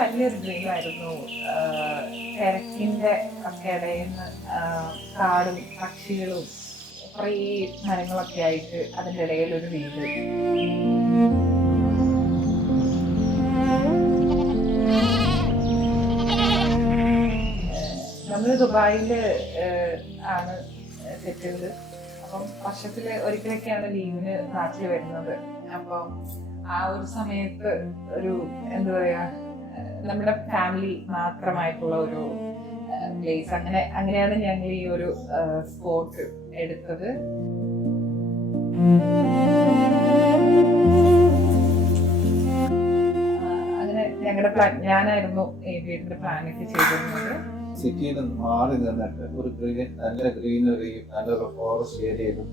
വലിയൊരു ഡ്രീമായിരുന്നു. തിരക്കിൻ്റെ ഒക്കെ ഇടയിൽ നിന്ന് കാടും പക്ഷികളും കുറേ മരങ്ങളൊക്കെ ആയിട്ട് അതിൻ്റെ ഇടയിലൊരു വീട്. നമ്മൾ ദുബായിൽ ആണ് സെറ്റിൽഡ്. അപ്പം വർഷത്തിൽ ഒരിക്കലൊക്കെയാണ് ലീവിന് നാട്ടിൽ വരുന്നത്. അപ്പം ആ ഒരു സമയത്ത് ഒരു എന്താ പറയുക, നമ്മുടെ ഫാമിലി മാത്രമായിട്ടുള്ള ഒരു പ്ലേസ്, അങ്ങനെയാണ് ഞങ്ങൾ ഈ ഒരു സ്പോട്ട് എടുത്തത്. അങ്ങനെ ഞങ്ങളുടെ പ്ലാൻ, ഞാനായിരുന്നു ഈ വീടിന്റെ പ്ലാനൊക്കെ ചെയ്തിരുന്നത്. സിറ്റിയിൽ നിന്ന് മാറി നിന്നിട്ട് ഒരു നല്ല ഗ്രീനറിയും നല്ലൊരു ഫോറസ്റ്റ് ഏരിയയിലും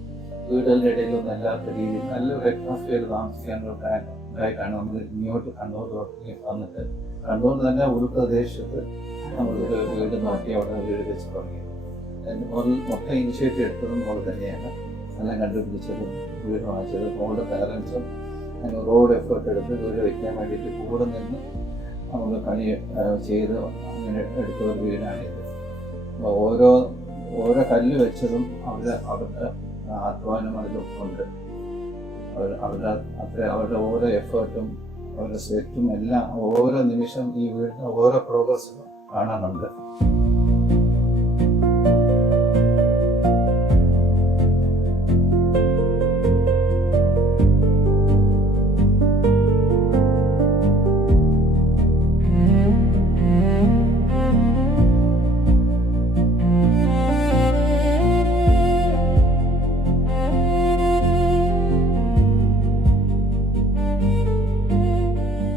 വീടുകളുടെ ഇടയിലൊന്നും അല്ലാത്ത രീതിയിൽ നല്ലൊരു അറ്റ്മോസ്ഫിയർ താമസിക്കാനുള്ള പ്ലാനായിട്ടാണ് നമ്മൾ ഇങ്ങോട്ട് കണ്ണൂർ വന്നിട്ട് കണ്ണൂർ തന്നെ ഉൾപ്രദേശത്ത് നമ്മളൊരു വീട് നോക്കി അവിടെ വീട് വെച്ച് തുടങ്ങിയത്. മൊത്തം ഇനിഷ്യേറ്റീവ് എടുത്തതും പോലെ തന്നെയാണ്. എല്ലാം കണ്ടുപിടിച്ചതും വീട് വാങ്ങിച്ചതും മോളുടെ പാരൻസും അങ്ങനെ റോഡ് എഫേർട്ട് എടുത്ത് വീട് വയ്ക്കാൻ വേണ്ടിയിട്ട് കൂടെ നിന്ന് നമ്മൾ പണി ചെയ്ത് അങ്ങനെ എടുത്ത ഒരു വീടാണിത്. ഓരോ കല്ല് വെച്ചതും അവരുടെ അധ്വാനം അതിലൊപ്പുണ്ട്. അവരുടെ ഓരോ എഫേർട്ടും അവരുടെ സ്വെറ്റും എല്ലാം ഓരോ നിമിഷം ഈ വീടിന് ഓരോ പ്രോഗ്രസ്സും കാണാനുണ്ട്.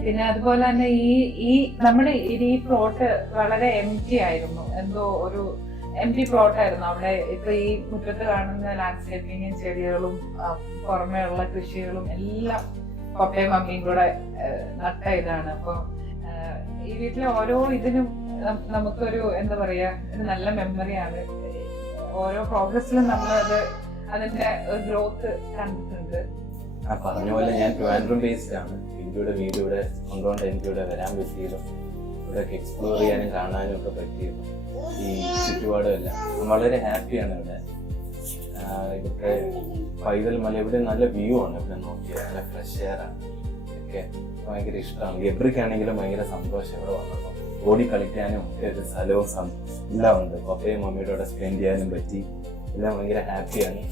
പിന്നെ അതുപോലെ തന്നെ ഈ നമ്മുടെ ഈ പ്ലോട്ട് വളരെ എംപ്റ്റി ആയിരുന്നു. എന്തോ ഒരു എംപ്റ്റി പ്ലോട്ടായിരുന്നു. അവിടെ ഇപ്പൊ ഈ മുറ്റത്ത് കാണുന്ന ലാൻഡ്സ്കേപ്പിങ്ങും ചെടികളും പുറമേ ഉള്ള കൃഷികളും എല്ലാം പപ്പയും മമ്മിയും കൂടെ നട്ട ഇതാണ്. അപ്പൊ ഈ വീട്ടിലെ ഓരോ ഇതിനും നമുക്കൊരു എന്താ പറയാ, ഒരു നല്ല മെമ്മറിയാണ്. ഓരോ പ്രോഗ്രസ്സിലും നമ്മളത് അതിന്റെ ഗ്രോത്ത് കണ്ടിട്ടുണ്ട്. പറഞ്ഞ പോലെ ഞാൻ ട്രിവാൻഡ്രം ബേസ്ഡ് ആണ്. ഇന്ത്യയുടെ വീട് ഇവിടെ കൊണ്ടുകൊണ്ട് എനിക്ക് ഇവിടെ വരാൻ പറ്റിയതും ഇവിടെയൊക്കെ എക്സ്പ്ലോർ ചെയ്യാനും കാണാനും ഒക്കെ പറ്റിയതും ഈ ചുറ്റുപാടും എല്ലാം വളരെ ഹാപ്പിയാണ്. ഇവിടെ ഇവിടുത്തെ പൈതൽ മല, ഇവിടെ നല്ല വ്യൂ ആണ്. ഇവിടെ നോക്കിയാൽ നല്ല ഫ്രഷ് എയർ ആണ്. ഒക്കെ ഭയങ്കര ഇഷ്ടമാണ്. ഗബ്രിക്കാണെങ്കിലും ഭയങ്കര സന്തോഷം ഇവിടെ വന്നപ്പോൾ. ഓടി കളിക്കാനും ഒക്കെ ഒരു സ്ഥലവും എല്ലാം ഉണ്ട്. പപ്പയും മമ്മിയുടെ കൂടെ സ്പെൻഡ് ചെയ്യാനും പറ്റി. എല്ലാം ഭയങ്കര ഹാപ്പിയാണ്.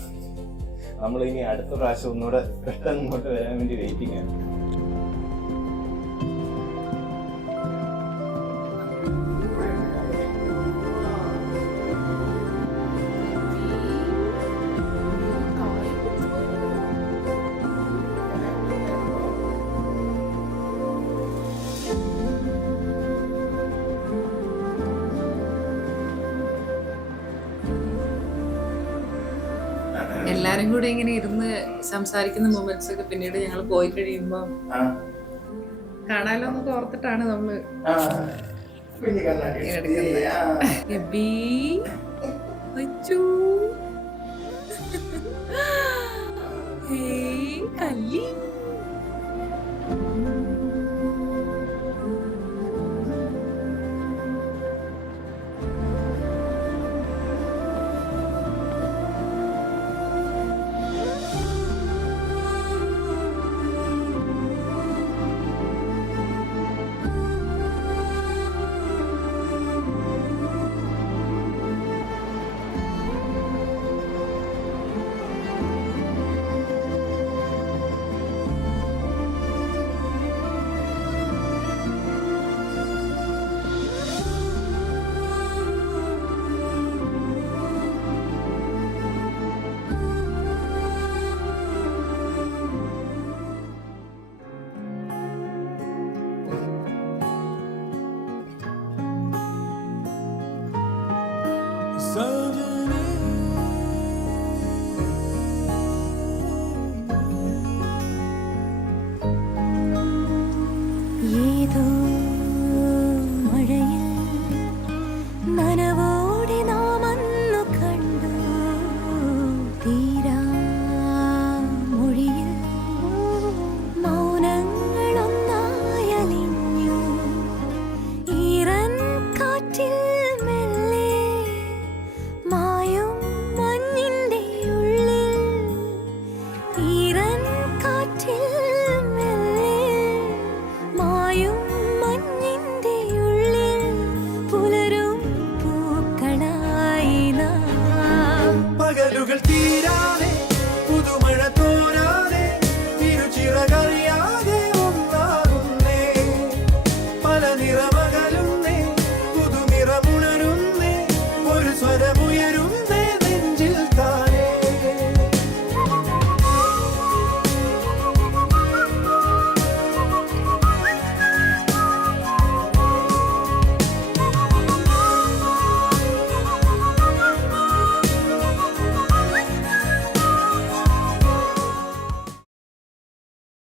നമ്മളിനി അടുത്ത പ്രാവശ്യം ഒന്നുകൂടെ പെട്ടെന്ന് ഇങ്ങോട്ട് വരാൻ വേണ്ടി വെയിറ്റിംഗ് ആണ്. എല്ലാരും കൂടെ ഇങ്ങനെ ഇരുന്ന് സംസാരിക്കുന്ന മൊമെന്റ്സ് ഒക്കെ പിന്നീട് ഞങ്ങൾ പോയി കഴിയുമ്പോ കാണാലോ എന്നൊക്കെ ഓർത്തിട്ടാണ് നമ്മള് കല്ലി